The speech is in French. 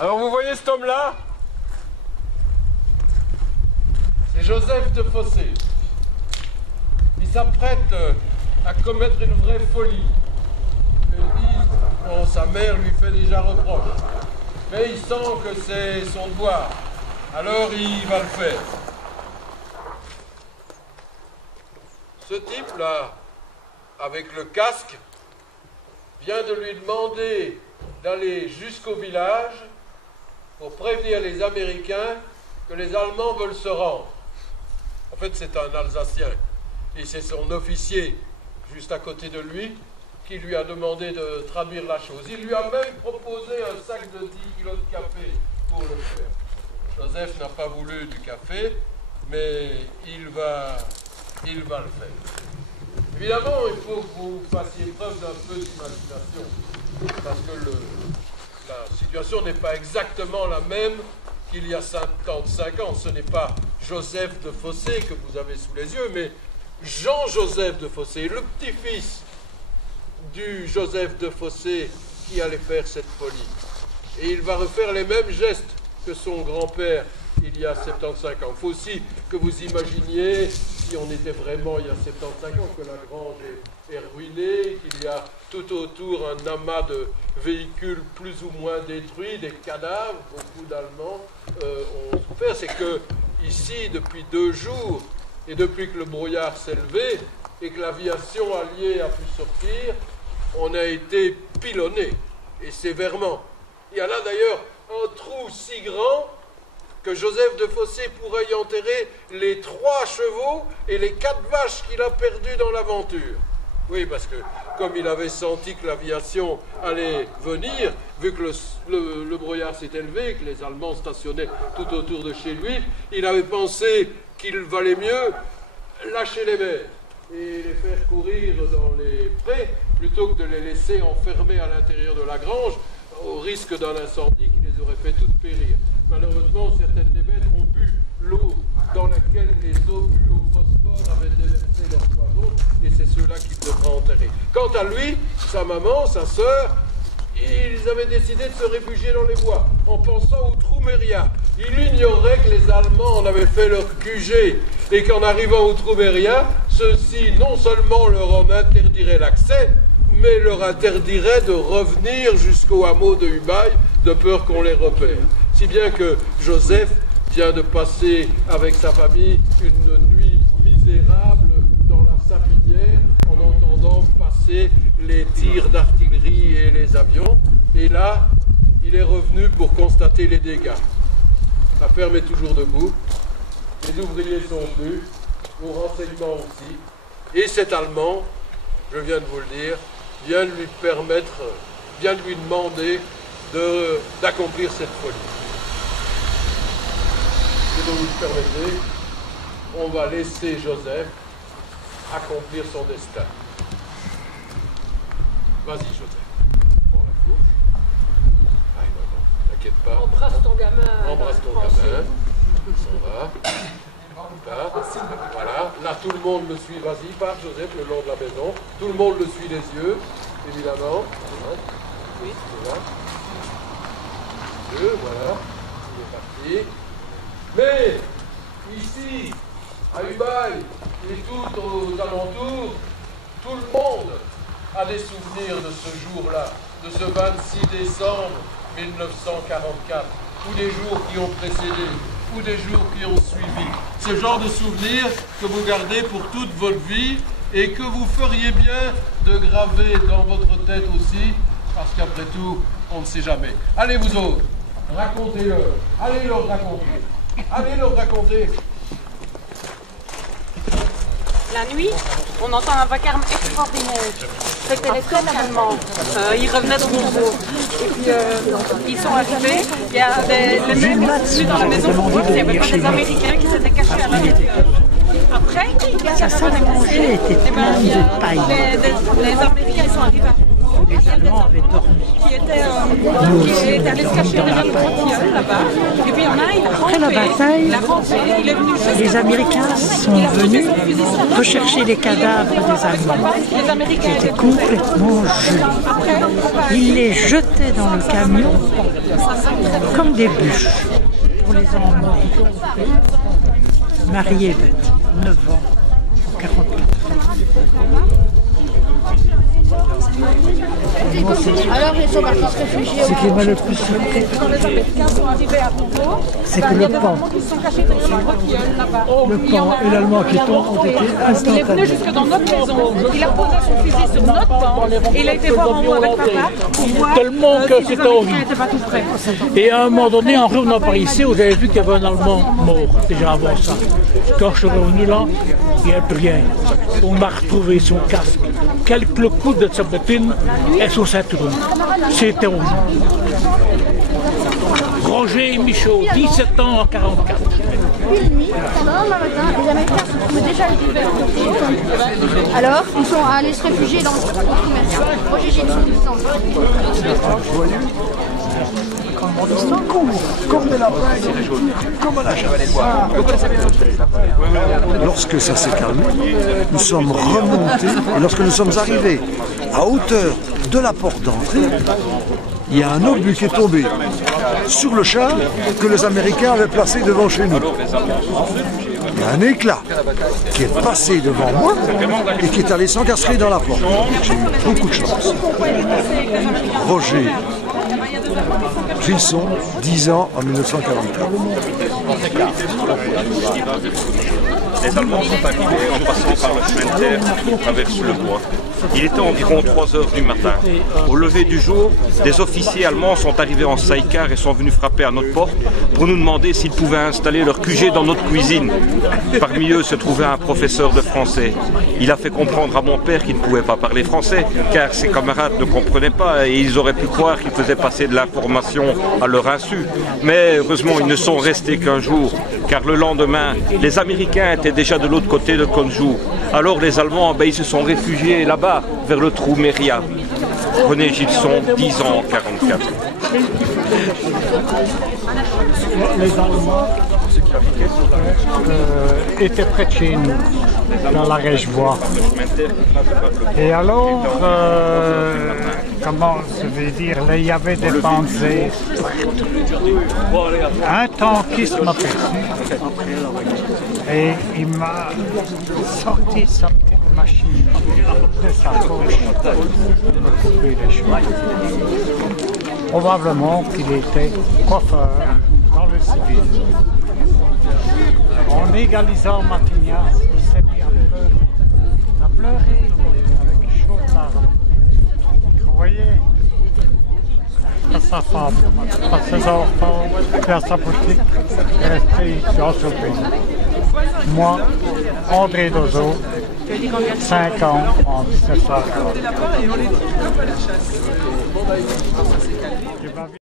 Alors vous voyez cet homme-là? C'est Joseph de Fossé. Il s'apprête à commettre une vraie folie. Ils disent, bon, sa mère lui fait déjà reproche. Mais il sent que c'est son devoir. Alors il va le faire. Ce type-là, avec le casque, vient de lui demander d'aller jusqu'au village pour prévenir les Américains que les Allemands veulent se rendre. En fait, c'est un Alsacien. Et c'est son officier, juste à côté de lui, qui lui a demandé de traduire la chose. Il lui a même proposé un sac de 10 kilos de café pour le faire. Joseph n'a pas voulu du café, mais il va le faire. Évidemment, il faut que vous fassiez preuve d'un peu d'imagination, parce que la situation n'est pas exactement la même qu'il y a 55 ans. Ce n'est pas Joseph de Fossé que vous avez sous les yeux, mais Jean-Joseph de Fossé, le petit-fils du Joseph de Fossé qui allait faire cette folie. Et il va refaire les mêmes gestes que son grand-père il y a 75 ans. Il faut aussi que vous imaginiez, si on était vraiment il y a 75 ans, que la grange est ruinée, qu'il y a tout autour un amas de véhicules plus ou moins détruits, des cadavres, beaucoup d'Allemands ont souffert. C'est que ici, depuis 2 jours, et depuis que le brouillard s'est levé, et que l'aviation alliée a pu sortir, on a été pilonné, et sévèrement. Il y a là d'ailleurs un trou si grand que Joseph de Fossé pourrait y enterrer les 3 chevaux et les 4 vaches qu'il a perdues dans l'aventure. Oui, parce que comme il avait senti que l'aviation allait venir, vu que le brouillard s'est élevé, que les Allemands stationnaient tout autour de chez lui, il avait pensé qu'il valait mieux lâcher les mers et les faire courir dans les prés, plutôt que de les laisser enfermer à l'intérieur de la grange, au risque d'un incendie qui les aurait fait toutes périr. Malheureusement, certaines des bêtes ont bu l'eau dans laquelle les obus au phosphore avaient déversé leur poison, et c'est ceux-là qu'il devra enterrer. Quant à lui, sa maman, sa sœur, ils avaient décidé de se réfugier dans les bois, en pensant au Trouméria. Il ignorait que les Allemands en avaient fait leur QG, et qu'en arrivant au Trouméria, ceux-ci non seulement leur en interdiraient l'accès, mais leur interdirait de revenir jusqu'au hameau de Humaille, de peur qu'on les repère. Si bien que Joseph vient de passer avec sa famille une nuit misérable dans la sapinière, en entendant passer les tirs d'artillerie et les avions. Et là, il est revenu pour constater les dégâts. La ferme est toujours debout, les ouvriers sont venus, au renseignement aussi, et cet Allemand, je viens de vous le dire, vient de lui demander d'accomplir cette folie. Si vous le permettez, on va laisser Joseph accomplir son destin. Vas-y, Joseph. Prends la fourche. Ah, non, t'inquiète pas. Embrasse ton gamin. Embrasse ton gamin. Ça va. Là, voilà. Là, tout le monde le suit. Vas-y, pars, Joseph, le long de la maison. Tout le monde le suit des yeux, évidemment. Oui. Voilà. Voilà. Il est parti. Mais, ici, à Humaille, et tout aux alentours, tout le monde a des souvenirs de ce jour-là, de ce 26 décembre 1944, ou des jours qui ont précédé, ou des jours qui ont suivi. Ce genre de souvenirs que vous gardez pour toute votre vie et que vous feriez bien de graver dans votre tête aussi, parce qu'après tout, on ne sait jamais. Allez vous autres, racontez-leur, allez leur raconter. Allez leur raconter. La nuit, on entend un vacarme extraordinaire. C'était les scènes allemands. Ils revenaient de nouveau. Et puis, ils sont arrivés. Il y a les mêmes venus dans la maison pour voir s'il n'y avait pas des Américains qui s'étaient cachés à l'intérieur. Après, Ça sent les manger était plein de paille. les Américains sont arrivés à nouveau. les Allemands avaient dormi. Qui était allé se cacher derrière le Grotillon là-bas. Et puis il y en a, il a Après la bataille, il est venu les Américains sont venus rechercher les cadavres des Allemands, qui étaient complètement gelés. Ils les jetaient dans le camion comme des bûches pour les emmener. Marie et Bette, 9 ans, en 1944. Alors ils sont partis se réfugier. Ce qui m'a le plus surpris, Quand les Américains sont arrivés à Congo, c'est que le pan, ils se sont cachés dans le Grotillon là-bas. et l'Allemand qui tombe ont été Il est instantanés. venu jusque dans notre maison, il a posé son fusil sur notre banc, et il a été voir en haut avec papa pour voir Tellement que si les c'était Américains horrible. n'étaient pas tout près. Et à un moment donné, en revenant par ici, vous avez vu qu'il y avait un Allemand mort, déjà avant ça. Quand je suis revenu là, il n'y avait plus rien. On m'a retrouvé son casque, quelques coups de sa bottine et son ceinturon. C'était horrible. Roger Michaud, 17 ans en 44. Puis le nuit, pendant un matin, les Américains se trouvaient déjà arrivés à côté. Alors, ils sont allés se réfugier dans le commerce. Roger Gilson, 10 ans. Lorsque ça s'est calmé, nous sommes remontés et lorsque nous sommes arrivés à hauteur de la porte d'entrée, il y a un obus qui est tombé sur le char que les Américains avaient placé devant chez nous. Il y a un éclat qui est passé devant moi et qui est allé s'encastrer dans la porte. J'ai eu beaucoup de chance. Roger Gilson, 10 ans en 1944. Les Allemands sont arrivés en passant par le chemin de terre qui traverse le bois. Il était environ 3 heures du matin. Au lever du jour, des officiers allemands sont arrivés en sidecar et sont venus frapper à notre porte pour nous demander s'ils pouvaient installer leur QG dans notre cuisine. Parmi eux se trouvait un professeur de français. Il a fait comprendre à mon père qu'il ne pouvait pas parler français, car ses camarades ne comprenaient pas et ils auraient pu croire qu'il faisait passer de l'information à leur insu. Mais heureusement, ils ne sont restés qu'un jour, car le lendemain, les Américains étaient déjà de l'autre côté de Konjou. Alors les Allemands, ils se sont réfugiés là-bas, vers le trou Méria. René Gilson, 10 ans, 44. Les Allemands étaient près de chez nous, dans la Régevois. Et alors, comment je vais dire, là, il y avait des Panzers. Un tankiste m'a perçu et il m'a sorti sa petite machine de sa poche pour me couper les cheveux. Probablement qu'il était coiffeur dans le civil. En égalisant Matignas, il s'est mis à pleurer avec chaud de larmes. Il croyait à sa femme, à ses enfants et à sa boutique restée dans ce pays. Moi, André Dozo, 5 ans en 1940.